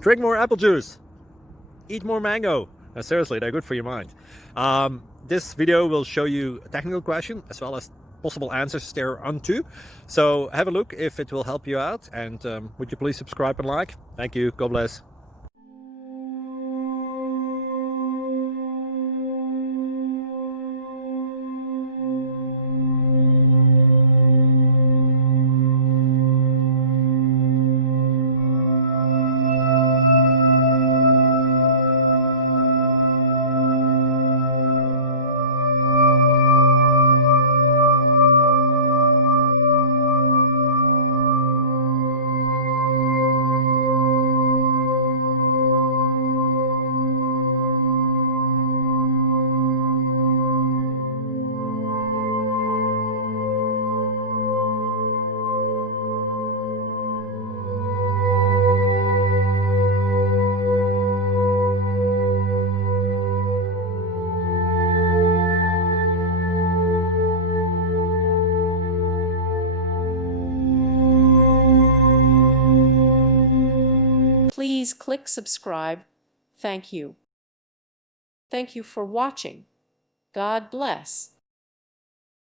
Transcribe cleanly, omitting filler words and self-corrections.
Drink more apple juice. Eat more mango. Seriously, they're good for your mind. This video will show you a technical question as well as possible answers thereunto. So have a look if it will help you out, and would you please subscribe and like? Thank you. God bless. Please click subscribe. Thank you. Thank you for watching. God bless.